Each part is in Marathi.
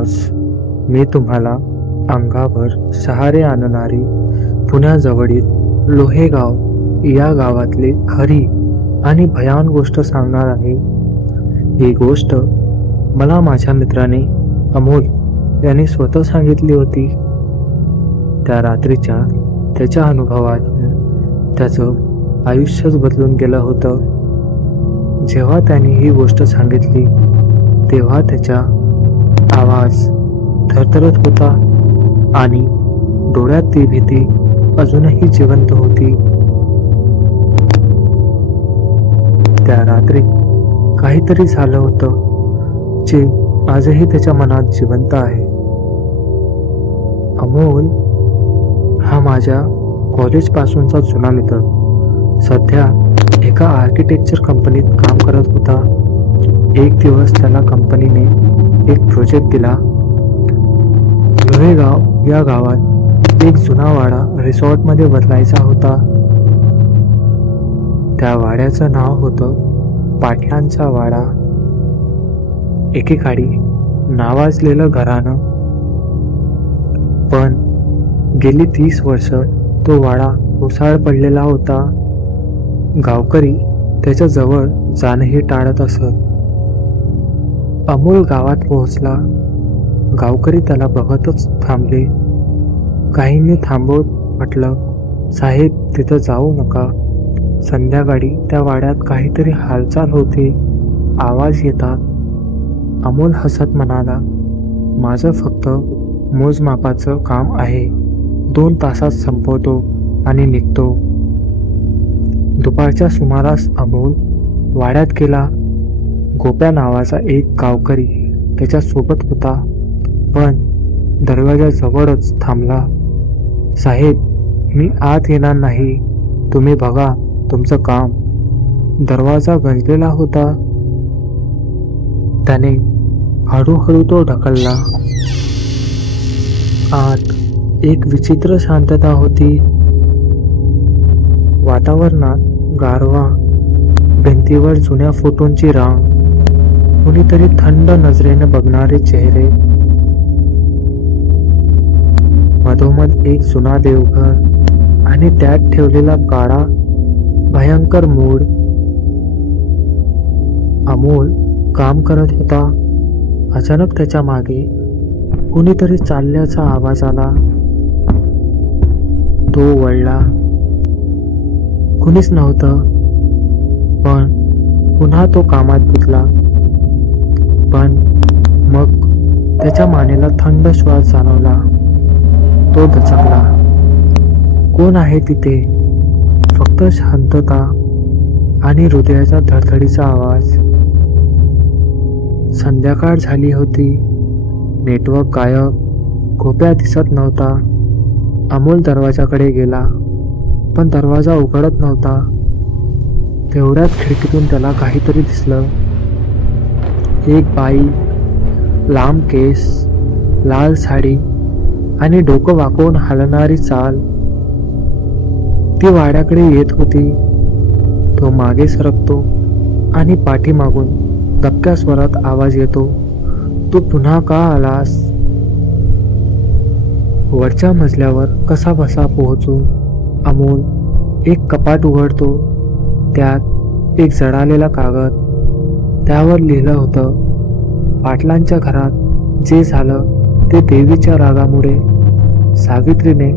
तास मी तुम्हाला अंगावर शहारे आणणारी पुण्याजवळील लोहेगाव या गावातली खरी आणि भयान गोष्ट सांगणार आहे. ही गोष्ट मला माझ्या मित्राने अमोल यांनी स्वतः सांगितली होती. त्या रात्रीच्या त्याच्या अनुभवात त्याचं आयुष्यच बदलून गेलं होतं. जेव्हा त्याने ही गोष्ट सांगितली तेव्हा त्याच्या आवाज थरथरत होता आणि डोळ्यात ती भीती अजूनही जिवंत होती. त्या रात्री काहीतरी झालं होतं जे आजही त्याच्या मनात जिवंत आहे. अमोल हा माझ्या कॉलेजपासूनचा जुना मित्र. सध्या एका आर्किटेक्चर कंपनीत काम करत होता. एक दिवस त्याला कंपनीने एक प्रोजेक्ट दिला लोहेगाव या गावात एक जुना वाडा रिसॉर्टमध्ये बदलायचा होता. त्या वाड्याचं नाव होतं पाटलांचा वाडा. एकेकाळी नावाजलेलं घरानं पण गेली तीस वर्ष तो वाडा उसाळ पडलेला होता. गावकरी त्याच्याजवळ जाणंही टाळत असत. अमोल गावात पोहोचला. गावकरी त्याला बघतच थांबले. काहींनी थांबवत म्हटलं साहेब तिथं जाऊ नका. संध्याकाळी त्या वाड्यात काहीतरी हालचाल होते. आवाज येतात. अमोल हसत म्हणाला माझं फक्त मोजमापाचं काम आहे. दोन तासात संपवतो आणि निघतो. दुपारच्या सुमारास अमोल वाड्यात गेला. गोप्या नावाचा एक गावकरी त्याच्यासोबत होता. पण दरवाजाजवळच थांबला. साहेब मी आत येणार नाही. तुम्ही बघा तुमचं काम. दरवाजा गंजलेला होता. त्याने हळूहळू तो ढकलला. आत एक विचित्र शांतता होती. वातावरणात गारवा भिंतीवर जुन्या फोटोंची रांग कुणीतरी थंड नजरेने बघणारे चेहरे. मधोमध एक जुना देवघर आणि त्यात ठेवलेला काळा भयंकर मूड. अमोल काम करत होता. अचानक त्याच्यामागे कुणीतरी चालल्याचा आवाज आला. तो वळला. कुणीच नव्हतं पण पुन्हा तो कामात गुतला. पण मग त्याच्या मानेला थंड श्वास जाणवला. तो दचकला. कोण आहे तिथे? फक्त शांतता आणि हृदयाचा धडधडीचा आवाज. संध्याकाळ झाली होती. नेटवर्क गायब. खोप्या दिसत नव्हता. अमोल दरवाजाकडे गेला पण दरवाजा उघडत नव्हता. तेवढ्याच खिडकीतून त्याला काहीतरी दिसलं. एक बाई लांब केस लाल साडी आणि डोकं वाकवून हलणारी चाल. ती वाड्याकडे येत होती. तो मागे सरकतो आणि पाठीमागून दबक्या स्वरात आवाज येतो तू पुन्हा का आलास? वरच्या मजल्यावर कसा बसा पोहोचू अमोल. एक कपाट उघडतो त्यात एक जळालेला कागद त्यावर लिहिलं होतं पाटलांच्या घरात जे झालं ते देवीच्या रागामुळे. सावित्रीने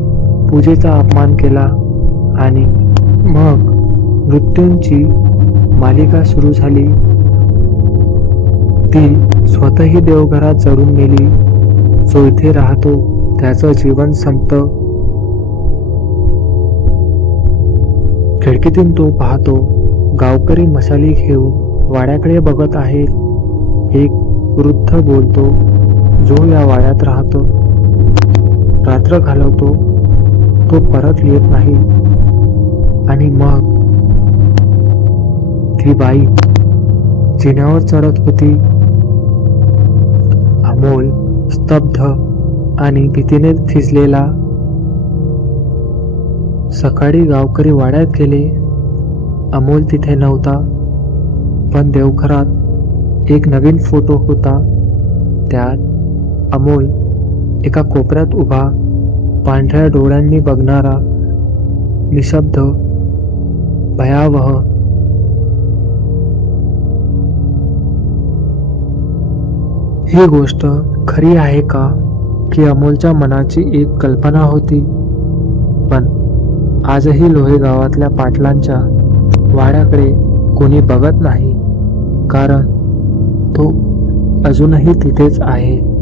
पूजेचा अपमान केला आणि मग मृत्यूंची मालिका सुरू झाली. ती स्वतःही देवघरात चढून गेली. जो इथे राहतो त्याचं जीवन संपतं. खिडकीतून तो पाहतो गावकरी मसाली घेऊन वाड्याकडे बघत आहे. एक वृद्ध बोलतो जो या वाड्यात राहतो. रात्र घालवतो तो परत येत नाही. आणि मग ती बाई जिन्यावर चढत होती. अमोल स्तब्ध आणि भीतीने थिजलेला. सकाळी गावकरी वाड्यात गेले. अमोल तिथे नव्हता. पण देवघरात एक नवीन फोटो होता. त्यात अमोल एका कोपऱ्यात उभा पांढऱ्या डोळ्यांनी बघणारा निशब्द भयावह. ही गोष्ट खरी आहे का की अमोलच्या मनाची एक कल्पना होती? पण आजही लोहे गावातल्या पाटलांच्या वाड्याकडे कोणी बघत नाही. कारण तो अजूनही तिथेच आहे.